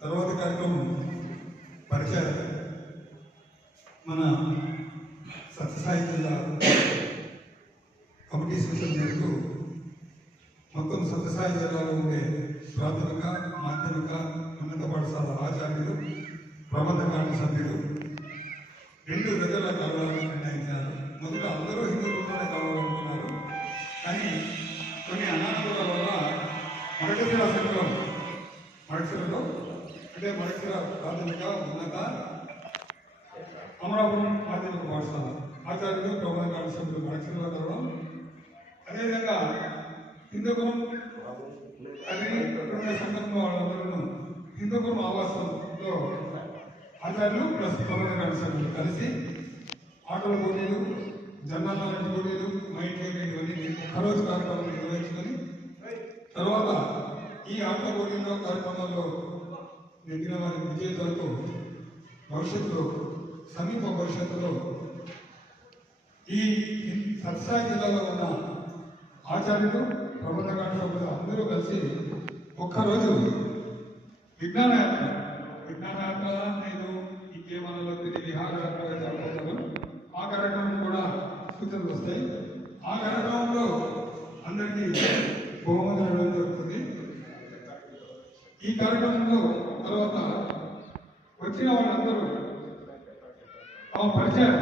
తర్వాత కార్యక్రమం పరిచయం మన సత్యసాయి జిల్లా కమిటీ సూచన మేరకు మొత్తం సత్యసాయి జిల్లాలో ఉండే ప్రాథమిక మాధ్యమిక ఉన్నత పాఠశాల ఆచార్యులు ప్రబంధకాల సభ్యులు 2 దగ్గర కలవాలని నిర్ణయించారు. మొదట అందరూ హిందూపురంలోనే కలవాలనుకున్నారు. కానీ కొన్ని అనానుకూలాల వల్ల మడకశిర సంఘం మడకశిరలో అంటే మడకశిర ప్రాథమిక ఉన్నత అమరాపురం మాధ్యమిక పాఠశాల ఆచార్యులు ప్రబంధకాల సభ్యులు మడకశిరలో కలవడం, అదేవిధంగా హిందూపురం అది సంఘంలో వాళ్ళందరూ హిందూపురం ఆవాసంలో ఆచార్యులు ప్లస్ ప్రబంధకాల సభ్యులు కలిసి ఆటల పోటీలు, జనరల్ నాలెడ్జ్ పోటీలు, మైండ్ గేమింగ్ ఇవన్నీ ఒకరోజు కార్యక్రమం నిర్వహించుకొని తర్వాత ఈ ఆటల పోటీల్లో కార్యక్రమాల్లో నెగ్గిన వారి విజేతలకు భవిష్యత్తులో సమీప భవిష్యత్తులో ఈ సత్యసాయి జిల్లాలో ఉన్న ఆచార్యులు ప్రబంధకాల సభ్యులు అందరూ కలిసి ఒక్కరోజు విజ్ఞానయాత్ర నేను ఈ కేవలంలో తిరిగి విహారయాత్రగా జరుపుకుంటాను. ఆ కార్యక్రమం కూడా సూచనలు వస్తాయి. ఆ కార్యక్రమంలో అందరికీ బహుమతులు ఇవ్వడం జరుగుతుంది. ఈ కార్యక్రమంలో తర్వాత వచ్చిన వాళ్ళందరూ తమ పరిచయం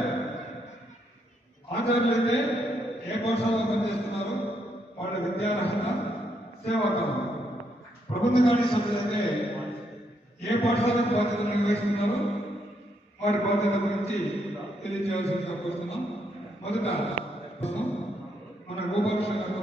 ఆచార్యులు అయితే ఏ పాఠశాలలో పనిచేస్తున్నారు, వాళ్ళ విద్యార్హత, సేవాకాలం, ప్రబంధకాల సభ్యులైతే ఏ పాఠశాలకు బాధ్యతలు నిర్వహిస్తున్నారో వారి బాధ్యత గురించి తెలియజేయాల్సిందిగా కోరుతున్నాం. మొదట మన గోపాలకృష్ణ గారు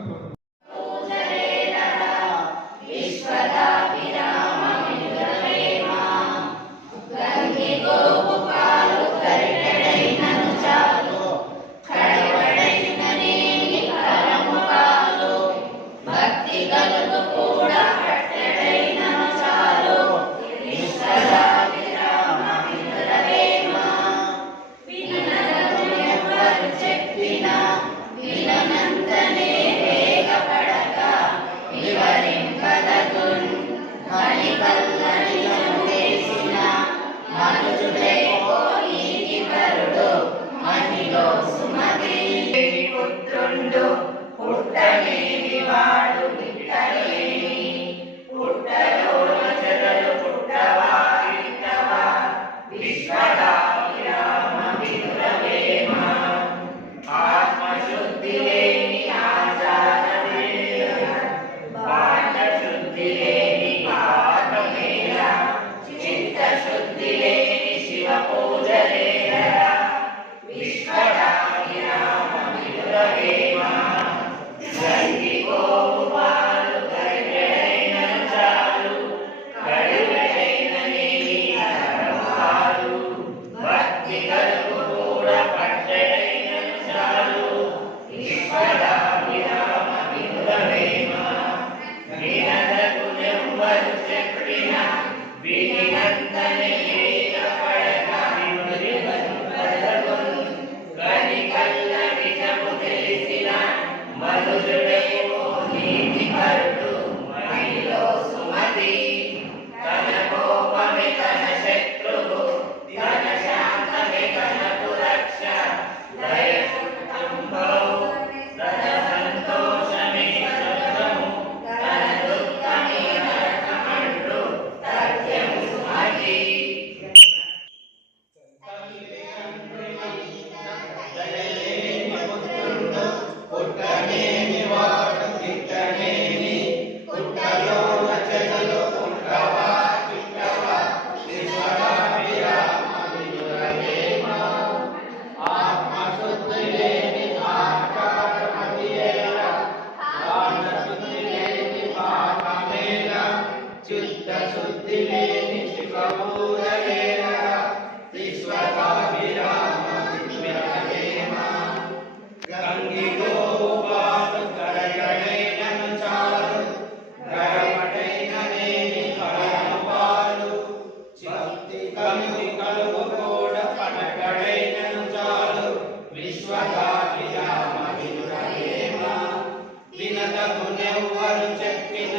వినదగునెవ్వరు చెప్పిన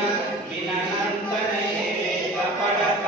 విననంతనే వేగపడక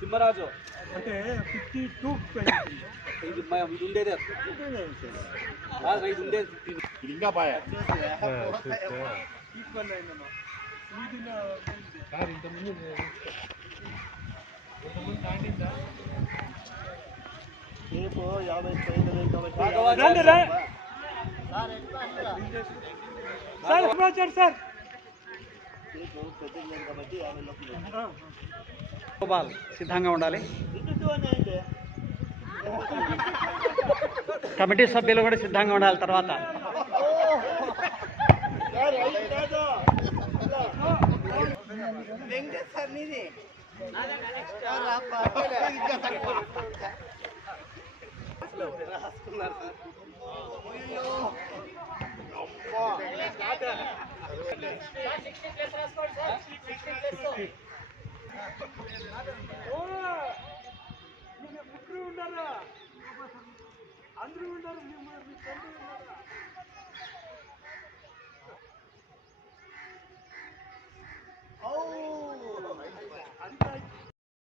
తిమ్మరాజు అంటే 52 ఇది ఉండేదే ఇది ఉండేది ఇంకా పాయ ఇబ్బంది అయిందమ్మా వీధిలో సార్ ఇంతకుముందు రేపు 50 పైన రండి రా సార్ ఎప్పుడు వచ్చారు సార్ కాబట్టి 50 లోపల గోపాల్ సిద్ధంగా ఉండాలి. కమిటీ సభ్యులు కూడా సిద్ధంగా ఉండాలి. తర్వాత ముగ్గురు ఉన్నారా అందరూ ఉన్నారు మీ ఫ్రెండ్ ఉన్నారా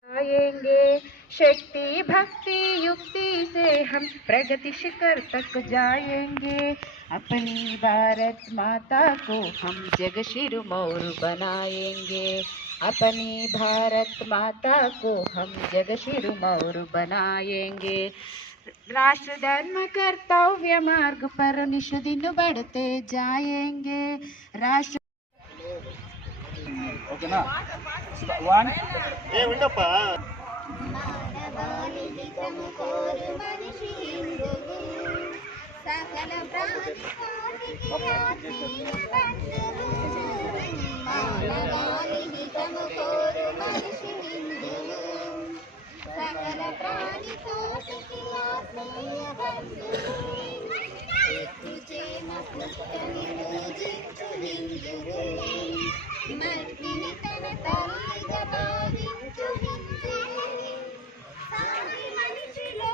आएंगे शक्ति भक्ति युक्ति से हम प्रगति शिखर तक जाएंगे। अपनी भारत माता को हम जग शिरोमणि बनाएंगे। अपनी भारत माता को हम जग शिरोमणि बनाएंगे। राष्ट्र धर्म कर्तव्य मार्ग पर निष्दिन बढ़ते जाएंगे। राष्ट्र ఓకేనా? 1 ఉండప్పా సకల ప్రాణి మట్టిని తన తల్లిగా భావించు సాటి మనిషిలో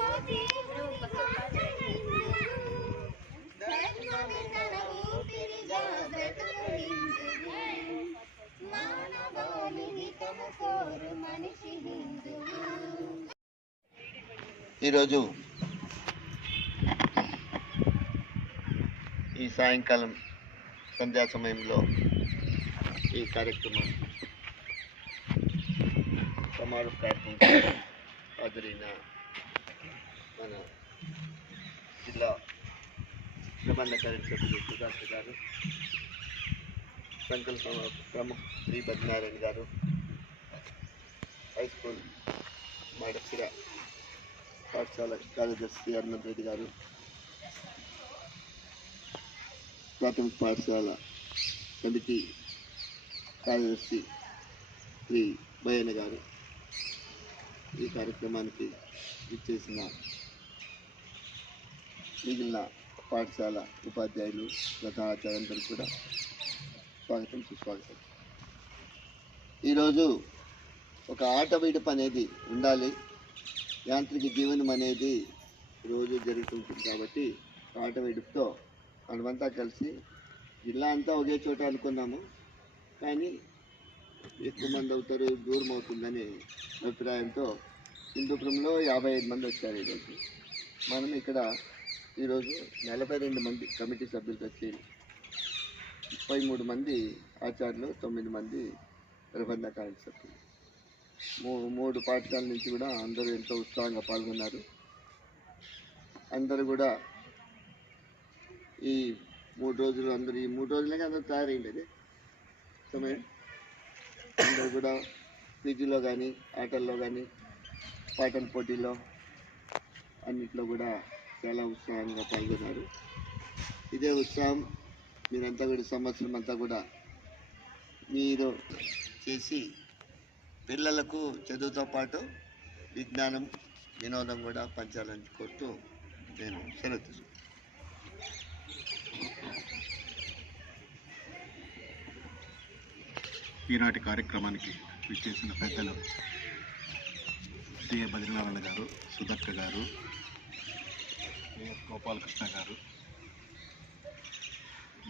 ధర్మమే తన ఊపిరిగా బ్రతుకు మానవాళి హితము కోరు మనిషి హిందువు. ఈరోజు ఈ సాయంకాలం సంధ్యా సమయంలో ఈ కార్యక్రమం సమారోహ కార్యక్రమం హాజరైన మన జిల్లా ప్రబంధ కార్యసభ్యులు సుధాకర్ గారు, సంకల్ప ప్రముఖ శ్రీ బద్నారాయణ గారు, హై స్కూల్ మాడసిర పాఠశాల కార్యదర్శి హనుమంత్ రెడ్డి గారు, ప్రాథమిక పాఠశాల కమిటీ కార్యదర్శి శ్రీ బయ్యన్న గారు, ఈ కార్యక్రమానికి ఇచ్చేసిన మిగిలిన పాఠశాల ఉపాధ్యాయులు, ప్రధానాచార్యులందరూ కూడా స్వాగతం సుస్వాగతం. ఈరోజు ఒక ఆట విడుపు అనేది ఉండాలి. యాంత్రిక జీవనం అనేది రోజు జరుగుతుంటుంది కాబట్టి ఆట విడుపుతో మనమంతా కలిసి జిల్లా అంతా ఒకే చోట అనుకున్నాము, కానీ ఎక్కువ మంది అవుతారు, దూరం అవుతుందని అభిప్రాయంతో హిందూపురంలో 55 మంది వచ్చారు. ఈరోజు మనం ఇక్కడ ఈరోజు 42 మంది కమిటీ సభ్యులు వచ్చి 33 మంది ఆచార్యులు, 9 మంది ప్రబంధ కార్యసభ్యులు, 3 పాఠశాల నుంచి కూడా అందరూ ఎంతో ఉత్సాహంగా పాల్గొన్నారు. అందరూ కూడా ఈ 3 రోజులు అందరూ ఈ 3 రోజులకి అందరూ తయారైంది సమయం. అందరూ కూడా క్విజ్లో కానీ, ఆటల్లో కానీ, పాటల పోటీలో అన్నిట్లో కూడా చాలా ఉత్సాహంగా పాల్గొన్నారు. ఇదే ఉత్సాహం మీరంతా కూడా సంవత్సరం అంతా కూడా మీరు చేసి పిల్లలకు చదువుతో పాటు విజ్ఞానం వినోదం కూడా పంచాలని కోరుతూ నేను సెలవు తీసుకుంటాను. ఈనాటి కార్యక్రమానికి విచ్చేసిన పెద్దలు శ్రీ బద్రీనారాయణ గారు, సుధక్క గారు, గోపాలకృష్ణ గారు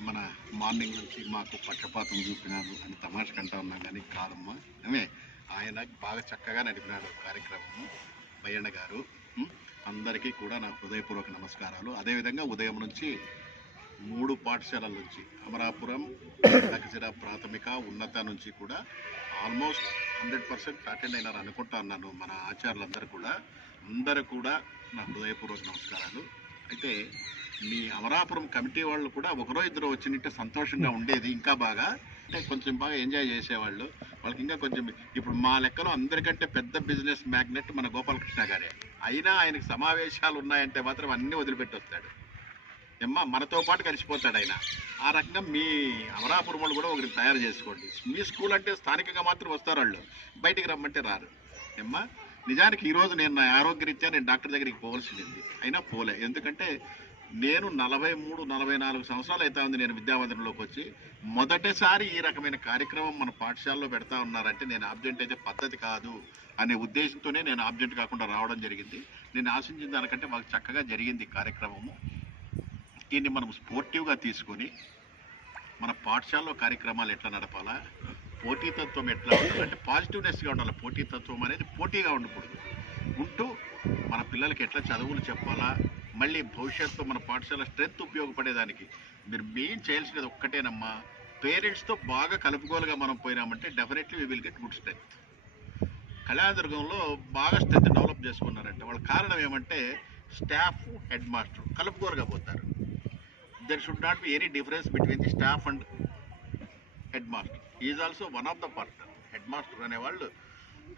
మన మార్నింగ్ నుంచి మాకు పక్షపాతం చూపినారు అని తమాష కంటా ఉన్నాం, కానీ కాదమ్మా అనే ఆయన బాగా చక్కగా నడిపినాడు కార్యక్రమము. బయ్యన్న గారు అందరికీ కూడా నా హృదయపూర్వక నమస్కారాలు. అదేవిధంగా ఉదయం నుంచి 3 పాఠశాలల నుంచి అమరాపురం, లగజిర ప్రాథమిక, ఉన్నత నుంచి కూడా ఆల్మోస్ట్ 100% అటెండ్ అయినారు అనుకుంటా ఉన్నాను. మన ఆచార్యులందరూ కూడా నా హృదయపూర్వక నమస్కారాలు. అయితే మీ అమరాపురం కమిటీ వాళ్ళు కూడా ఒకరో ఇద్దరు వచ్చినట్టే సంతోషంగా ఉండేది, ఇంకా బాగా అంటే కొంచెం బాగా ఎంజాయ్ చేసేవాళ్ళు. వాళ్ళకి ఇంకా కొంచెం ఇప్పుడు మా లెక్కలో అందరికంటే పెద్ద బిజినెస్ మ్యాగ్నెట్ మన గోపాలకృష్ణ గారే. అయినా ఆయనకి సమావేశాలు ఉన్నాయంటే మాత్రం అన్నీ వదిలిపెట్టి వస్తాడు. మనతో పాటు కలిసిపోతాడు ఆయన. ఆ రకంగా మీ అమరాపురం వాళ్ళు కూడా ఒకరికి తయారు చేసుకోండి. మీ స్కూల్ అంటే స్థానికంగా మాత్రం వస్తారు, వాళ్ళు బయటికి రమ్మంటే రారు. నిజానికి ఈరోజు నేను నా ఆరోగ్యరీత్యా నేను డాక్టర్ దగ్గరికి పోవాల్సింది, అయినా పోలే. ఎందుకంటే నేను 43-44 సంవత్సరాలు అవుతా ఉంది నేను విద్యావందనంలోకి వచ్చి. మొదటిసారి ఈ రకమైన కార్యక్రమం మన పాఠశాలలో పెడతా ఉన్నారంటే నేను ఆబ్జెంట్ అయితే పద్ధతి కాదు అనే ఉద్దేశంతోనే నేను ఆబ్జెంట్ కాకుండా రావడం జరిగింది. నేను ఆశించిన దానికంటే మాకు చక్కగా జరిగింది కార్యక్రమము. దీన్ని మనం స్పోర్టివ్గా తీసుకొని మన పాఠశాలలో కార్యక్రమాలు ఎట్లా నడపాలా, పోటీతత్వం ఎట్లా ఉండాలంటే పాజిటివ్నెస్గా ఉండాలి. పోటీతత్వం అనేది పోటీగా ఉండకూడదు. ఉంటూ మన పిల్లలకి ఎట్లా చదువులు చెప్పాలా, మళ్ళీ భవిష్యత్తులో మన పాఠశాల స్ట్రెంత్ ఉపయోగపడేదానికి మీరు మెయిన్ చేయాల్సినది ఒక్కటేనమ్మా, పేరెంట్స్తో బాగా కలుపుకోలుగా మనం పోయినామంటే definitely we will get good strength. కళ్యాణదుర్గంలో బాగా స్ట్రెంత్ డెవలప్ చేసుకున్నారంటే వాళ్ళ కారణం ఏమంటే స్టాఫ్, హెడ్ మాస్టర్ కలుపుకోలుగా పోతారు. there should not be any difference between the staff and headmaster. He is also one of the part. Headmaster అనేవాళ్ళు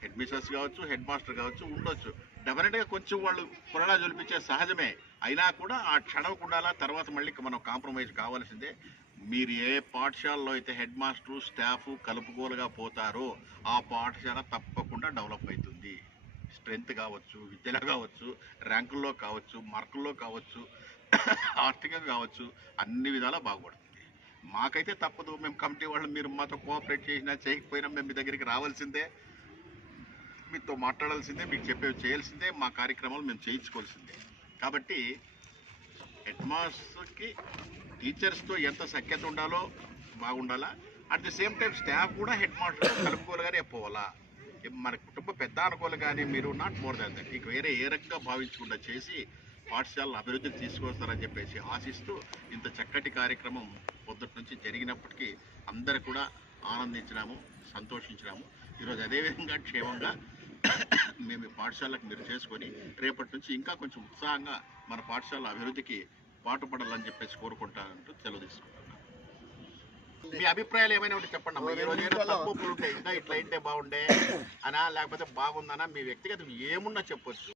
హెడ్ మిస్సెస్ కావచ్చు, head master కావచ్చు ఉండొచ్చు. డెఫినెట్గా కొంచెం వాళ్ళు కొరడా జొలిపించే సహజమే. అయినా కూడా ఆ క్షణకుండాలా తర్వాత మళ్ళీ మనం కాంప్రమైజ్ కావాల్సిందే. మీరు ఏ పాఠశాలలో అయితే హెడ్ మాస్టరు, స్టాఫ్ కలుపుకోలుగా పోతారో ఆ పాఠశాల తప్పకుండా డెవలప్ అవుతుంది. స్ట్రెంత్ కావచ్చు, విద్యలో కావచ్చు, ర్యాంకుల్లో కావచ్చు, మార్కుల్లో కావచ్చు, ఆర్థికంగా కావచ్చు, అన్ని విధాలా బాగుపడుతుంది. మాకైతే తప్పదు, మేము కమిటీ వాళ్ళు మీరు మాతో కోఆపరేట్ చేసినా చేయకపోయినా మేము మీ దగ్గరికి రావాల్సిందే, మీతో మాట్లాడాల్సిందే, మీకు చెప్పేవి చేయాల్సిందే, మా కార్యక్రమాలు మేము చేయించుకోవాల్సిందే. కాబట్టి హెడ్ మాస్టర్కి టీచర్స్తో ఎంత సఖ్యత ఉండాలో బాగుండాలా. At the same time staff కూడా హెడ్ మాస్టర్ కలుపుకోలుగానే పోవాలా. మన కుటుంబ పెద్ద అనుకోవాలి, కానీ మీరు నాట్ మోర్ దాన్ దట్. మీకు వేరే ఏ రకంగా భావించకుండా చేసి పాఠశాలను అభివృద్ధికి తీసుకొస్తారని చెప్పేసి ఆశిస్తూ ఇంత చక్కటి కార్యక్రమం పొద్దుటి నుంచి జరిగినప్పటికీ అందరూ కూడా ఆనందించినాము, సంతోషించినాము. ఈరోజు అదేవిధంగా క్షేమంగా మేము ఈ పాఠశాలకు మీరు చేసుకొని రేపటి నుంచి ఇంకా కొంచెం ఉత్సాహంగా మన పాఠశాల అభివృద్ధికి పాటుపడాలని చెప్పేసి కోరుకుంటానంటూ సెలవు తీసుకుంటున్నాను. మీ అభిప్రాయాలు ఏమైనా ఉంటే చెప్పండి అమ్మా. ఈ రోజు ఏమైనా తప్పులు ఉంటే ఇంకా ఇట్లా అయితే బాగుండే అనా, లేకపోతే బాగుందనా, మీ వ్యక్తిగతం ఏమున్నా చెప్పొచ్చు.